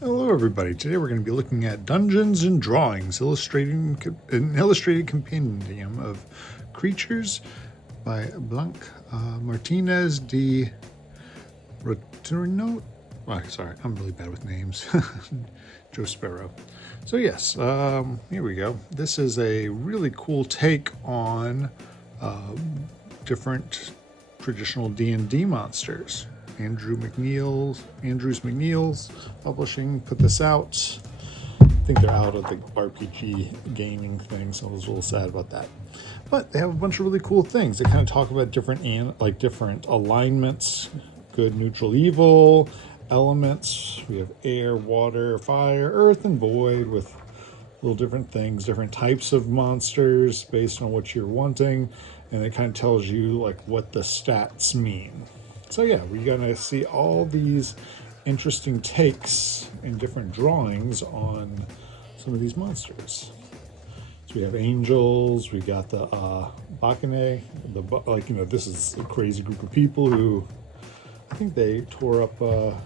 Hello, everybody. Today we're going to be looking at Dungeons and Drawings, an illustrated compendium of creatures by Blanc Martinez de Roturno. Oh, sorry, I'm really bad with names. Joe Sparrow. So yes, here we go. This is a really cool take on different traditional D&D monsters. Andrews McNeil's Publishing put this out. I think they're out of the RPG gaming thing, so I was a little sad about that. But they have a bunch of really cool things. They kind of talk about different alignments, good, neutral, evil, elements. We have air, water, fire, earth, and void with little different things, different types of monsters based on what you're wanting, and it kind of tells you like what the stats mean. So yeah, we're gonna see all these interesting takes and different drawings on some of these monsters. So we have angels, we got the Bakane, this is a crazy group of people who, I think they tore up, what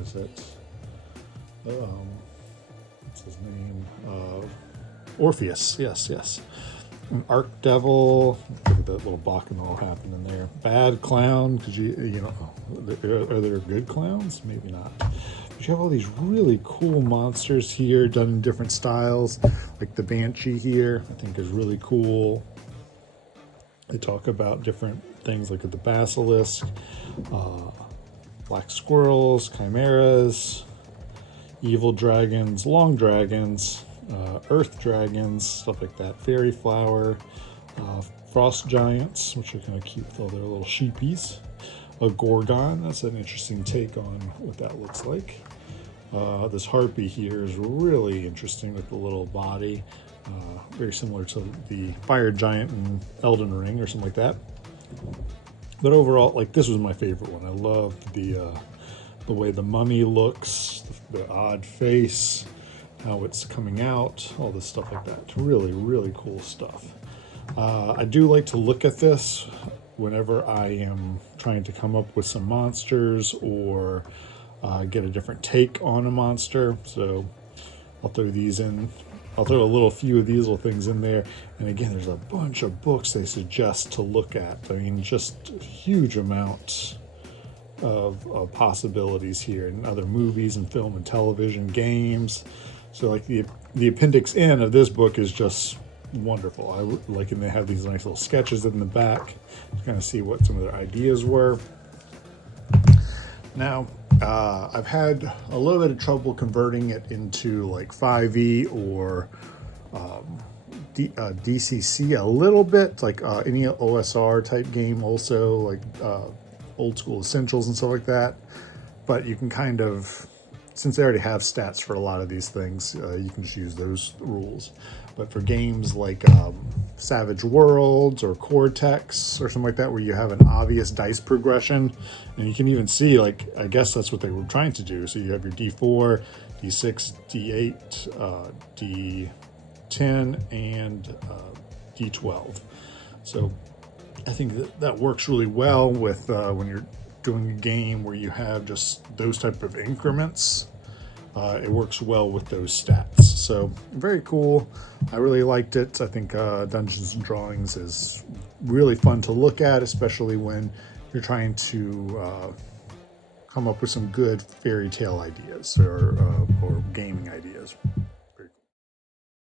is it? What's his name? Orpheus, yes. An Archdevil. Look at that little bacchanal happening there. Bad clown, because are there good clowns? Maybe not. But you have all these really cool monsters here done in different styles, like the Banshee here, I think is really cool. They talk about different things like the Basilisk, black squirrels, chimeras, evil dragons, long dragons, earth dragons, stuff like that, fairy flower, frost giants, which are kind of cute with all their little sheepies, a gorgon. That's an interesting take on what that looks like. This harpy here is really interesting with the little body, very similar to the fire giant in Elden Ring or something like that. But overall, like, this was my favorite one. I loved the way the mummy looks, the odd face, how it's coming out, all this stuff like that. Really, really cool stuff. I do like to look at this whenever I am trying to come up with some monsters or get a different take on a monster. So I'll throw these in. I'll throw a few of these little things in there. And again, there's a bunch of books they suggest to look at. I mean, just huge amounts of possibilities here, and other movies and film and television, games. So like the appendix N of this book is just wonderful. I like, and they have these nice little sketches in the back to kind of see what some of their ideas were. Now, I've had a little bit of trouble converting it into like 5e or DCC a little bit, like any OSR type game, also like old school essentials and stuff like that. But you can kind of, since they already have stats for a lot of these things, you can just use those rules. But for games like Savage Worlds or Cortex or something like that, where you have an obvious dice progression, and you can even see, like, I guess that's what they were trying to do. So you have your D4, D6, D8, D10, and D12. So I think that works really well with when you're doing a game where you have just those type of increments. It works well with those stats. So very cool. I really liked it. I think Dungeons and Drawings is really fun to look at, especially when you're trying to come up with some good fairy tale ideas or gaming ideas.